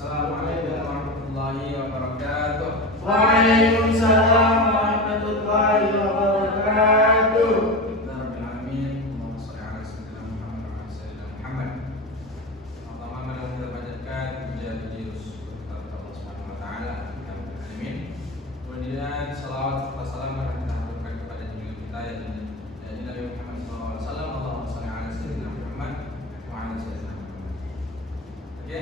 Assalamualaikum warahmatullahi wabarakatuh. Waalaikumsalam warahmatullahi wabarakatuh. Bismillahirrahmanirrahim. Allahumma shalli ala sayyidina Muhammad wa ala sayyidina Muhammad. Pertama marilah kita panjatkan puji-puji kepada Allah Subhanahu wa taala. Amin. Kemudian salawat serta salam kita haturkan kepada junjungan kita ya Nabi Muhammad sallallahu alaihi wasallam. Allahumma shalli ala sayyidina Muhammad wa ala sayyidina Muhammad. Oke.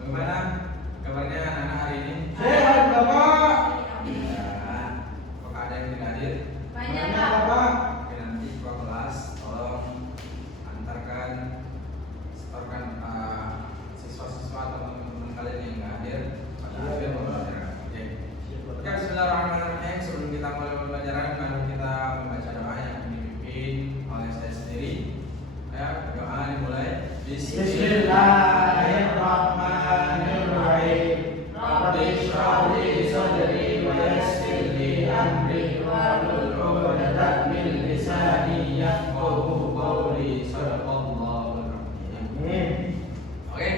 Bagaimana kabarnya anak-anak hari ini? Sehat Bapak. Ya. Apakah ada yang tidak hadir? Banyak Bapak. Oke, nanti ketua kelas tolong antarkan setorkan siswa-siswa atau teman-teman kalian yang nggak hadir pada akhir pembelajaran. Oke. Oke, bismillahirrahmanirrahim. Sebelum kita mulai pembelajaran, mari kita membaca doa yang dipimpin oleh saya sendiri. Ya, doa dimulai. Bismillahirrahmanirrahim. Rabbi shrah li sadri wa yassir li amri wahlul 'uqdatam min lisani yafqahu qawli. Shadaqallahul azim. Amin. Oke,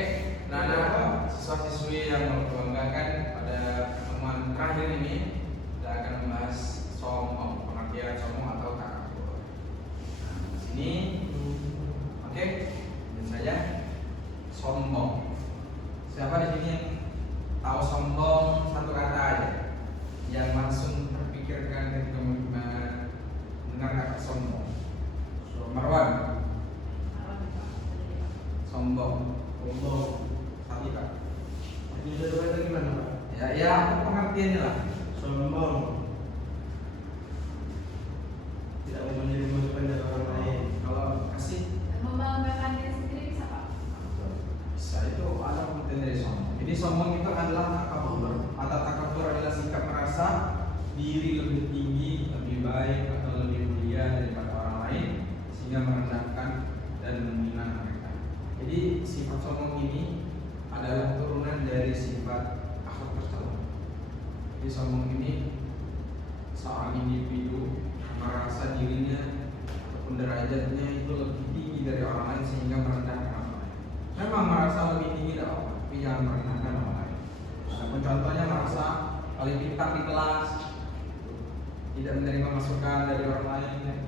nah siswa-siswi yang membanggakan pada pertemuan terakhir ini kita akan membahas sombong, pengertian sombong atau takabur. Nah, di sini, oke, dan saya sombong. Siapa di sini yang tahu sombong satu kata aja, yang langsung terpikirkan ketika mendengar kata sombong? Marwan, sombong. Satu Pak. Ini jawabannya gimana Pak? Ya apa pengertiannya lah. Sombong. Tidak mau menerima pendapat orang lain. Kalau kasih Membanggakan diri sendiri bisa Pak? bisa, itu ada pengertian dari sombong. Jadi sombong itu adalah takabur. Atau takabur adalah sikap merasa diri lebih tinggi, lebih baik atau lebih mulia daripada orang lain sehingga merendahkan dan menghina mereka. Jadi sifat sombong ini adalah turunan dari sifat akhlak tercela. Jadi sombong ini seorang individu merasa dirinya ataupun derajatnya itu lebih tinggi dari orang lain sehingga merendahkan orang lain. Memang merasa lebih tinggi tidak apa, tapi jangan merendahkan orang lain. Namun contohnya merasa paling pintar di kelas, tidak menerima masukan dari orang lain,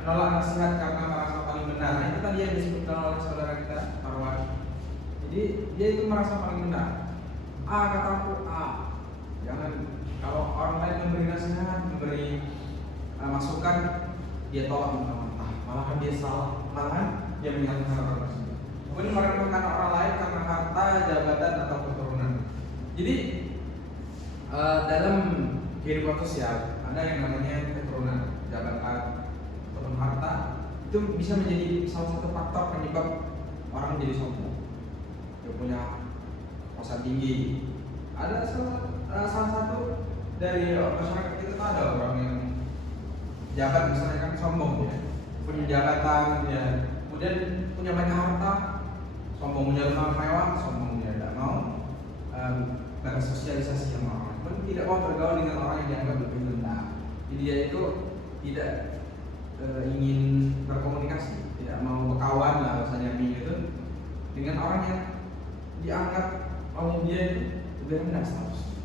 menolak nasihat karena merasa paling benar. Nah, itu tadi yang disebutkan oleh saudara kita Marwan. Jadi dia itu merasa paling benar. A kataku A. Jangan kalau orang lain memberi nasihat, memberi masukan, dia tolak mentah-mentah. Malahan dia salah, malahan dia menyalahkan orang tersebut. Kemudian merendahkan orang lain karena harta, jabatan atau keturunan. Jadi dalam kehidupan sosial ada yang namanya keturunan, jabatan, ataupun harta. Itu bisa menjadi salah satu faktor penyebab orang jadi sombong. Dia punya kuasa tinggi. Ada salah satu dari masyarakat kita tuh ada orang yang jabat misalnya kan sombong ya, punya jabatan ya, kemudian punya banyak harta, sombong, punya rumah mewah, sombong, dia tidak mau bersosialisasi sama orang, pun tidak mau bergaul dengan orang yang dianggap lebih rendah. Jadi dia itu tidak ingin berkomunikasi, tidak mau berkawan lah misalnya gitu dengan orang yang dianggap oleh dia itu lebih rendah status.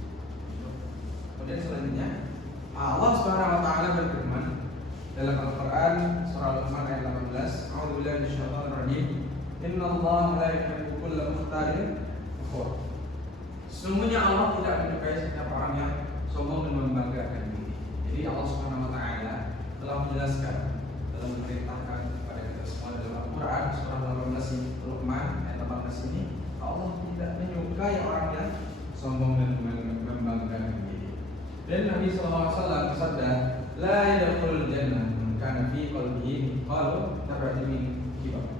Kemudian selanjutnya Allah Subhanahu wa taala berfirman dalam Al-Qur'an surah Al-Luqman ayat 18, A'udzubillahi minasyaitonir rajim. Innallaha la yuhibbu kulla mukhtalin fakhur. Sesungguhnya Allah tidak menyukai setiap orang yang sombong dan membanggakan diri. Jadi Allah Subhanahu wa taala telah menjelaskan dalam memerintahkan kepada kita semua dalam Al-Qur'an surah 18 ini, Luqman ayat 18 ini, Allah tidak menyukai orang yang sombong dan membanggakan diri. Dan Nabi SAW bersabda, la yadkhulul jannah man kana fi qalbihi mithqalu dzarratin min kibar.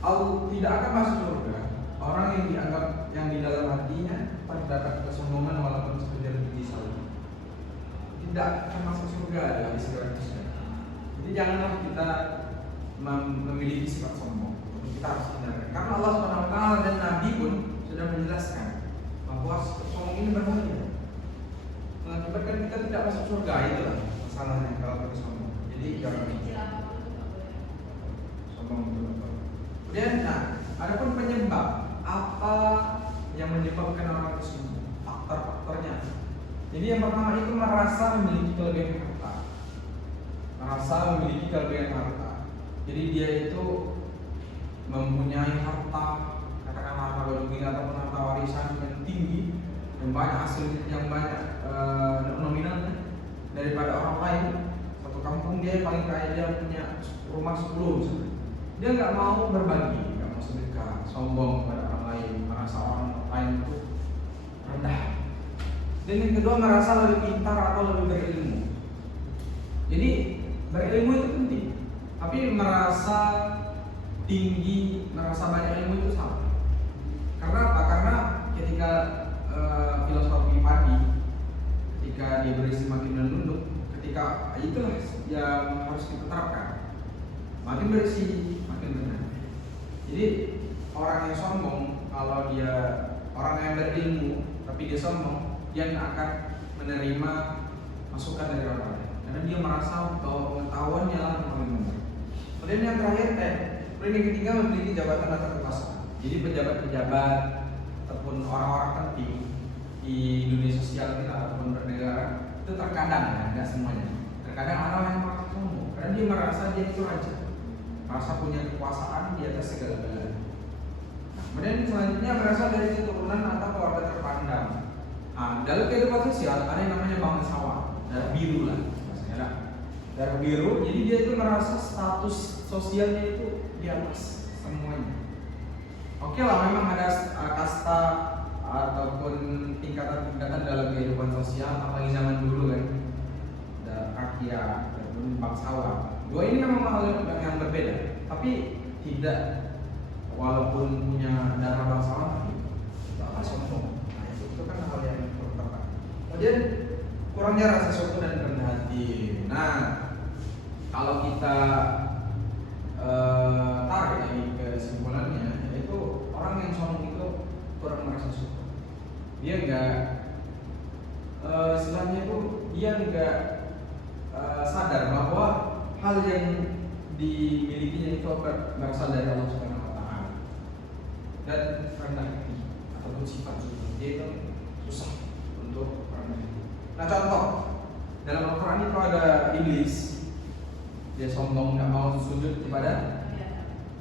Allah tidak akan masuk surga orang yang dianggap yang di dalam hatinya terdapat kesombongan walaupun sekedar biji salju. Tidak akan masuk surga adalah istilah Kristen. Jadi janganlah kita memiliki sifat sombong. Kita harus hindarkan. Karena Allah SWT dan Nabi pun sudah menjelaskan bahwa sombong ini berbahaya, mengakibatkan kita tidak masuk surga. Itulah masalahnya kalau kita sombong. Jadi jangan sombong itu. Kemudian, adapun penyebab apa yang yang menyebabkan orang itu sombong, faktor-faktornya. Jadi yang pertama itu merasa memiliki kelebihan harta, merasa memiliki kelebihan harta. Jadi dia itu mempunyai harta, katakan harta berdunia ataupun harta warisan yang tinggi, yang banyak hasil, yang banyak nominalnya daripada orang lain. Satu kampung dia paling kaya, dia punya rumah 10 misalnya. Dia nggak mau berbagi, nggak mau sedekah, sombong pada orang lain, merasa orang lain itu rendah. Dan yang kedua merasa lebih pintar atau lebih berilmu. Jadi berilmu itu penting, tapi merasa tinggi, merasa banyak ilmu itu salah. Karena apa? Karena ketika filosofi padi, ketika dia berisi makin menunduk, ketika itulah yang harus kita terapkan. Makin bersih, makin benar. Jadi orang yang sombong, kalau dia orang yang berilmu tapi dia sombong, dia akan menerima masukan dari orang lain karena dia merasa bahwa pengetahuannya lah yang paling benar. Kemudian yang terakhir, yang ketiga memiliki jabatan atau kekuasaan. Jadi pejabat-pejabat ataupun orang-orang penting di dunia sosial kita ataupun bernegara itu terkadang, ya, tidak semuanya. Terkadang orang yang merasa sombong karena dia merasa dia itu raja, merasa punya kekuasaan di atas segala-galanya. Kemudian selanjutnya berasal dari keturunan atau keluarga terpandang. Dalam kehidupan sosial ada yang namanya bangsawan, darah biru lah, maksudnya darah biru. Jadi dia itu merasa status sosialnya itu di atas semuanya. Oke lah, memang ada kasta ataupun tingkatan-tingkatan dalam kehidupan sosial, apalagi zaman dulu kan, ada rakyat ataupun bangsawan. Dua ini memang hal yang berbeda, tapi tidak. Walaupun punya darah bangsawan, tidak sombong. Nah, itu kan hal yang pertama. Kemudian kurangnya rasa syukur dan rendah hati. Nah, kalau kita tarik lagi ke kesimpulannya, yaitu orang yang sombong itu kurang merasa syukur. Dia enggak, istilahnya itu dia enggak sadar bahwa hal yang dimilikinya itu berasal dari Allah Subhanahu dan rendah hati ataupun sifat dia itu susah untuk rendah hati. Nah, contoh dalam Al-Quran itu ada iblis, dia sombong, nggak mau sujud kepada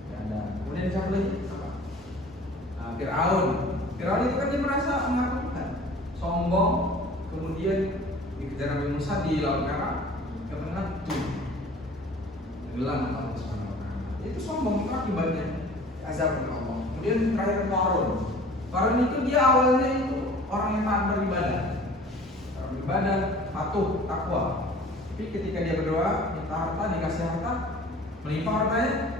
ada. Kemudian siapa lagi? Fir'aun. Fir'aun itu kan dia merasa mengaku Tuhan, sombong, kemudian dikejar Nabi Musa di Laut Merah, kemudian tenggelam Allah Subhanahu wa Ta'ala. Itu sombong, itu akibatnya azab oleh Allah. Kemudian terakhir Qarun itu dia awalnya itu orang yang taat beribadah, patuh, takwa. Tapi ketika dia berdoa minta harta, dikasih harta, melimpah hartanya,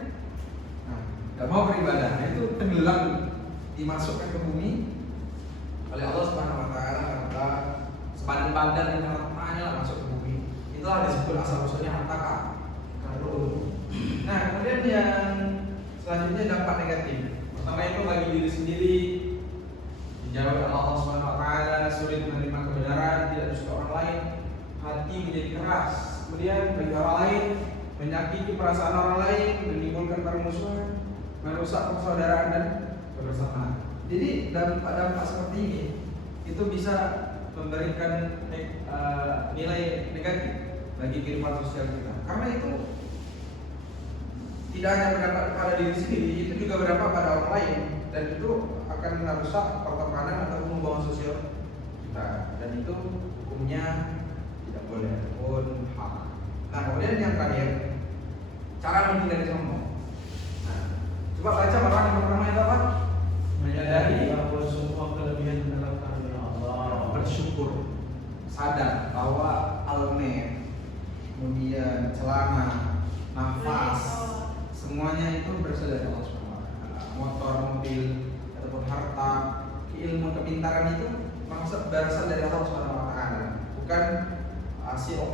tidak mau beribadah, itu tenggelam, dimasukkan ke bumi oleh Allah Subhanahu Wa Taala. Harta sepadan-padan dengan hartanya lah masuk ke bumi. Itulah disebut asal usulnya harta karun. Nah, kemudian yang selanjutnya dampak negatif. Pertama itu bagi diri sendiri, dijauhi Allah Subhanahu Wa Taala, sulit menerima kebenaran, tidak bersuka orang lain, hati menjadi keras. Kemudian bagi orang lain, menyakiti perasaan orang lain, menimbulkan permusuhan, merusak persaudaraan dan kebersamaan. Jadi dampak seperti ini itu bisa memberikan nilai negatif bagi kehidupan sosial kita. Karena itu tidak hanya berdampak pada diri sendiri, itu juga berdampak pada orang lain, dan itu akan merusak pertemanan atau hubungan sosial kita, dan itu hukumnya tidak boleh ataupun haram. Nah, kemudian yang terakhir, cara menghindari sombong. Nah, coba baca orang yang pertama itu apa? Menyadari bahwa semua kelebihan adalah karunia Allah, bersyukur, sadar bahwa almet, kemudian celana, nafas, semuanya itu berasal dari Allah Subhanahu wa Ta'ala. Motor, mobil, ataupun harta, ilmu, kepintaran itu berasal dari Allah Subhanahu wa Ta'ala. Bukan hasil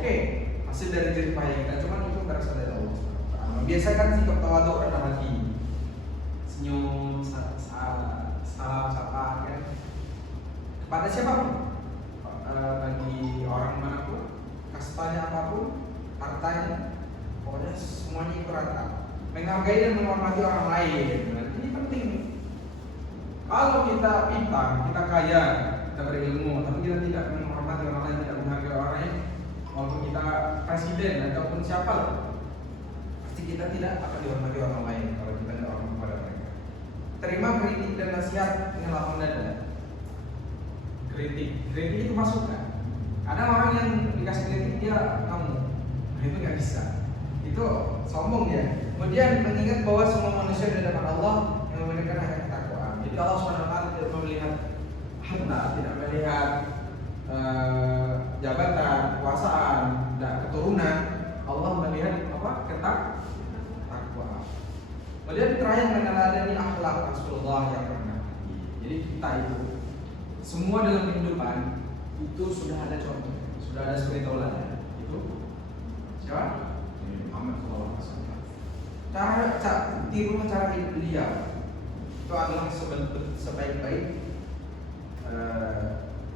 hasil dari jerih payah kita, cuma itu berasal dari Allah Subhanahu wa Ta'ala. Biasakan sikap tawadhu rendah hati, senyum, salam, sapa kan kepada siapapun, bagi orang manapun, kastanya apapun, hartanya, pokoknya semuanya itu rata. Menghargai dan menghormati orang lain, ini penting. Kalau kita pintar, kita kaya, kita berilmu, tapi kita tidak menghormati orang lain, tidak menghargai orang lain, walaupun kita presiden ataupun siapa, pasti kita tidak akan dihormati orang lain kalau kita tidak hormat kepada mereka. Terima kritik dan nasihat dengan lapang dada. Kritik itu masukan. Ada orang yang dikasih kritik dia kamu, nah itu nggak bisa. Itu sombong ya. Kemudian mengingat bahwa semua manusia di hadapan Allah yang memberikan hanya ketakwaan. Jadi Allah SWT tidak melihat harta, tidak melihat jabatan, kekuasaan, dan keturunan. Allah melihat apa? Ketakwaan. Kemudian terakhir meneladani akhlak Rasulullah yang pernah. Jadi kita itu semua dalam kehidupan itu sudah ada contoh, sudah ada suri tauladan. Itu siapa? Muhammad SAW. Tiru cara hidup beliau itu adalah sebaik-baik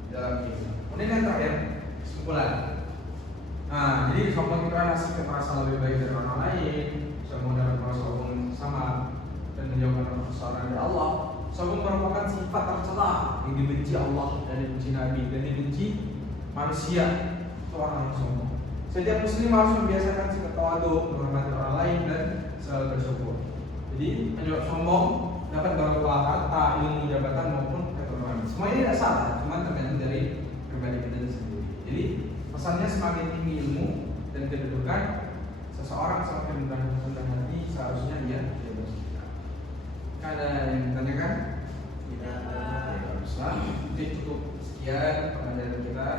dalam hidup. Kemudian yang terakhir kesimpulan. Nah, jadi sombong itu adalah sikap merasa lebih baik dari orang lain, sombong dapat merasa sombong sama dan menjauhkan persoalan dari Allah. Sombong merupakan sifat tercela yang dibenci Allah dan dibenci Nabi dan dibenci manusia. Itu orang yang sombong. Setiap muslim harus membiasakan sikap tawadu, menghormati orang lain dan selalu bersyukur. Jadi penyebab sombong dapat berupa harta, ilmu, jabatan maupun keturunan. Semua ini tidak salah, cuma tergantung dari pribadi kita sendiri. Jadi pesannya semakin tinggi ilmu dan kedudukan seseorang semakin rendah hati seharusnya dia bersikap. Ada yang ditanyakan? Tidak. Baguslah. Jadi cukup sekian pengajaran kita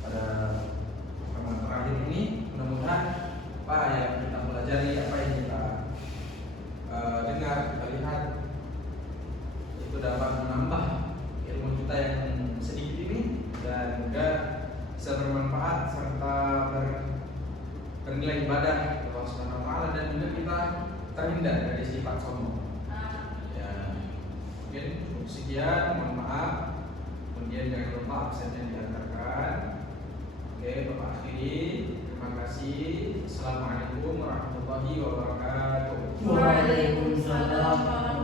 pada pertemuan terakhir ini. Mudah-mudahan apa yang kita pelajari, apa yang kita dengar, kita lihat itu dapat menambah ilmu kita yang sedikit ini dan juga bisa bermanfaat serta bernilai ibadah Allah Subhanahu wa taala dan juga kita terhindar dari sifat sombong. Ya, mungkin cukup sekian, mohon maaf. Kemudian jangan lupa absennya diantarkan. Oke, Bapak akhiri. Terima kasih. Assalamualaikum warahmatullahi wabarakatuh. Waalaikumsalam warahmatullahi wabarakatuh.